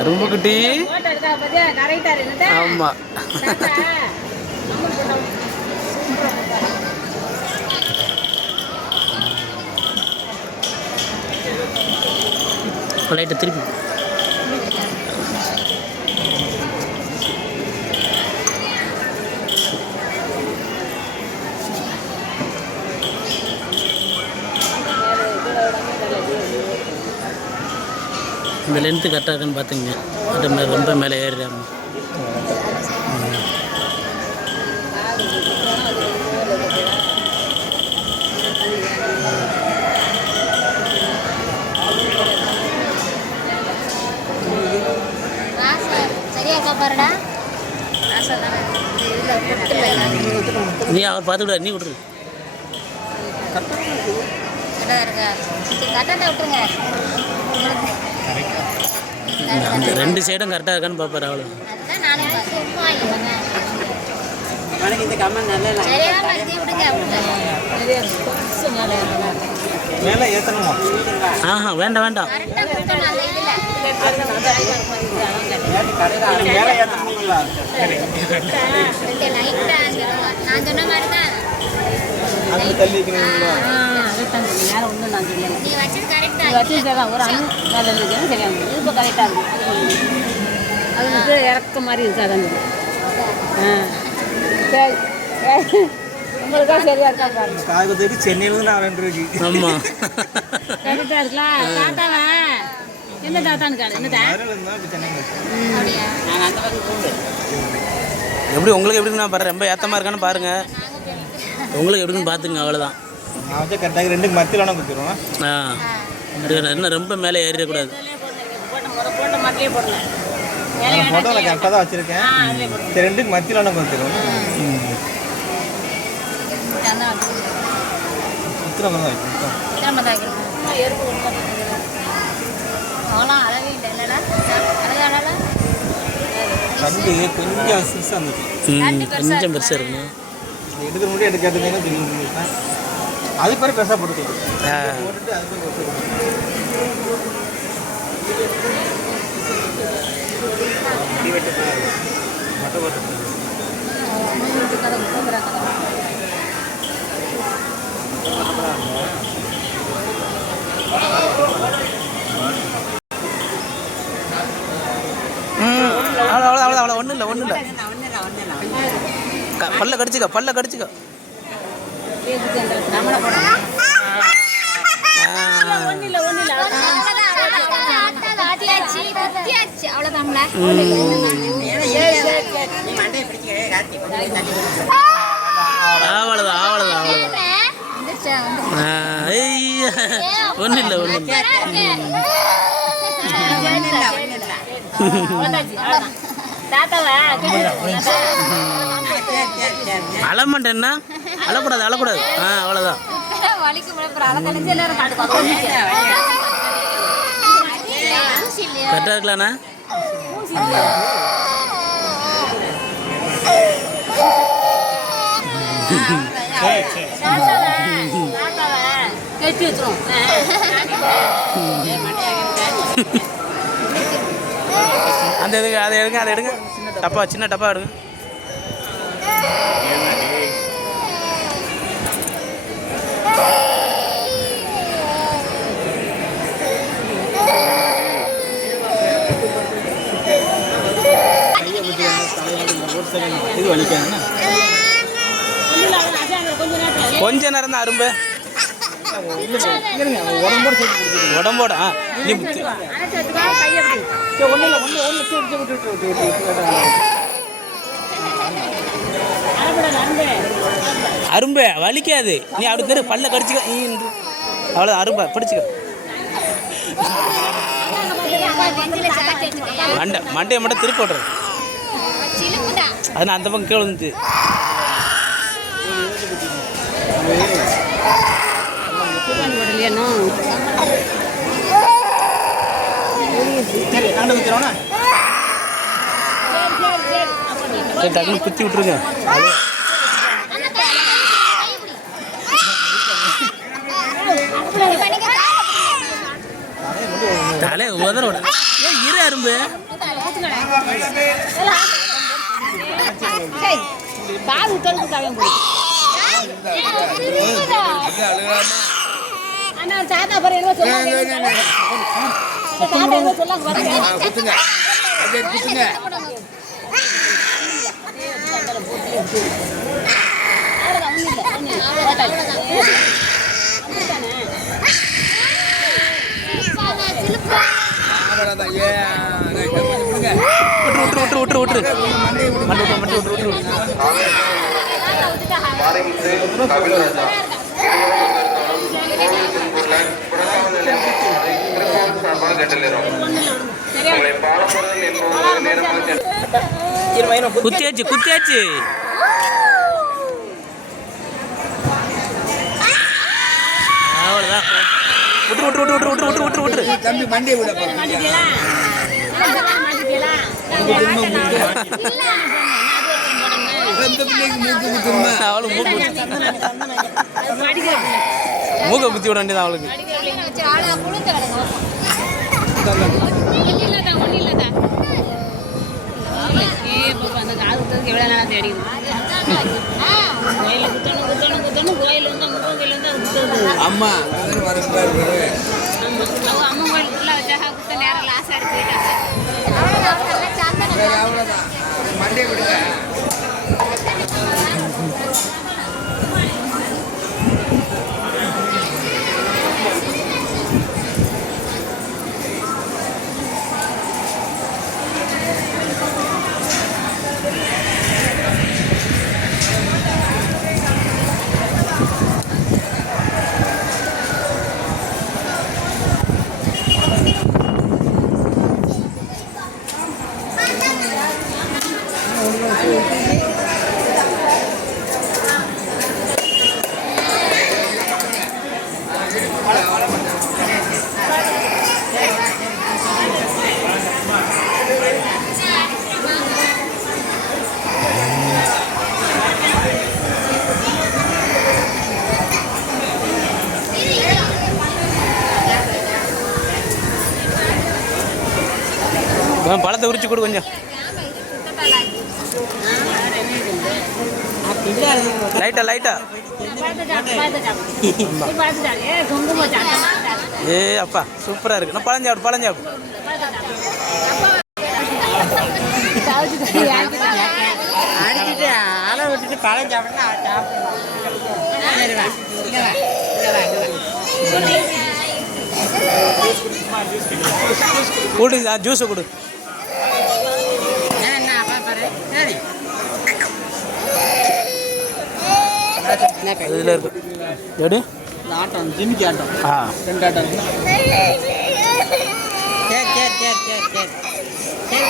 அரும்பு குட்டி. ஆமா. லைட்டை திருப்பி இந்த லென்த்து கரெக்டாக இருக்குன்னு பார்த்துங்க. அது ரொம்ப மேலே ஏறிடாம. நீ அவர் பார்த்து விட, நீ விட்ரு. அந்த ரெண்டு சைடும் கரெக்டாக இருக்கான்னு பார்ப்பாரு. அவ்வளோ ஆஹா வேண்டாம் வேண்டாம். இறக்க மாதிரி இருக்காது. உங்களுக்கா சரியா இருக்கா? சென்னையில ஆமா கரெக்டா இருக்கலாம். தாத்தாவா எந்த தாத்தான்னு காடு? என்னதா எப்படி உங்களுக்கு எப்படின்னு நான் பாரு. ரொம்ப ஏத்தமா இருக்கான்னு பாருங்க. உங்களுக்கு எப்படின்னு பார்த்துங்க. அவ்வளோதான். கரெக்டாக ரெண்டுக்கு மத்தியில் வேணா கொடுத்துருவோம். என்ன ரொம்ப மேலே ஏறிடக்கூடாது. ஃபோட்டோவில் கரெக்டாக தான் வச்சுருக்கேன். ரெண்டுக்கு மத்தியில் வேணா கொடுத்துருவோம். கொஞ்சம் பெருசாக இருக்குங்க. எடுக்கிற முடியும் எடுக்க கேட்டீங்கன்னா அது பேர் பெருசாக போட்டுக்கலாம். அவ்வளோ ஒன்றும் இல்லை. பல்ல கடிச்சுக்க. அவ்வளோதான். ஒன்றும் இல்லை. அழமாட்டேன்னா அழக்கூடாது. அவ்வளோதான். கரெக்டாக இருக்கலாண்ணா. அந்த இதுக்கு அதை எடுங்க. சின்ன டப்பா எடுங்க. இது வலிக்காதுண்ணா. கொஞ்ச நேரம் தான் அரும்பு. உடம்போட அரும்பு வலிக்காது. நீ அப்படி பேர் பல்ல கடிச்சுக்க. அவ்வளோ அரும்பை பிடிச்சிக்க. மண்டையை மட்டும் திருப்பி விட்றது. அது நான் அந்த பக்கம் கீழே வந்து டக்குன்னு குத்தி விட்டுருங்க. தலை உதற இரு அரும்பு பால் ஊற்றுறதுக்காக அண்ணா தாத்தா பாரு என்ன சொல்லாங்க தாத்தா என்ன சொல்லாங்க பாருங்க குத்தியாச்சு குத்தியாச்சு அவ்வளோதான் விட்டு விட்டு விட்டு விட்டு விட்டு விட்டு விட்டு விட்டு தம்பி மண்டியை விட அவளுக்கு மூக்க குத்தி விட வேண்டியது அவளுக்கு அம்மா அவ்வளோதான் மண்டியை விடுங்க பழத்தை உரிச்சு கொடு கொஞ்சம் லைட்டா லைட்டா ஏ அப்பா சூப்பரா இருக்கு நான் பழஞ்சாப்பிடு பழஞ்சாப்பிடு அடிச்சுட்டு ஆளை விட்டுட்டு பழம் சாப்பிட்டா கொடு ஜூஸை கொடு இதில் இருக்கு எடு ஆட்டம் ஜிமிக்கி ஆட்டம் ஆ 2 ஆட்டம் சரி சரி சரி சரி சரி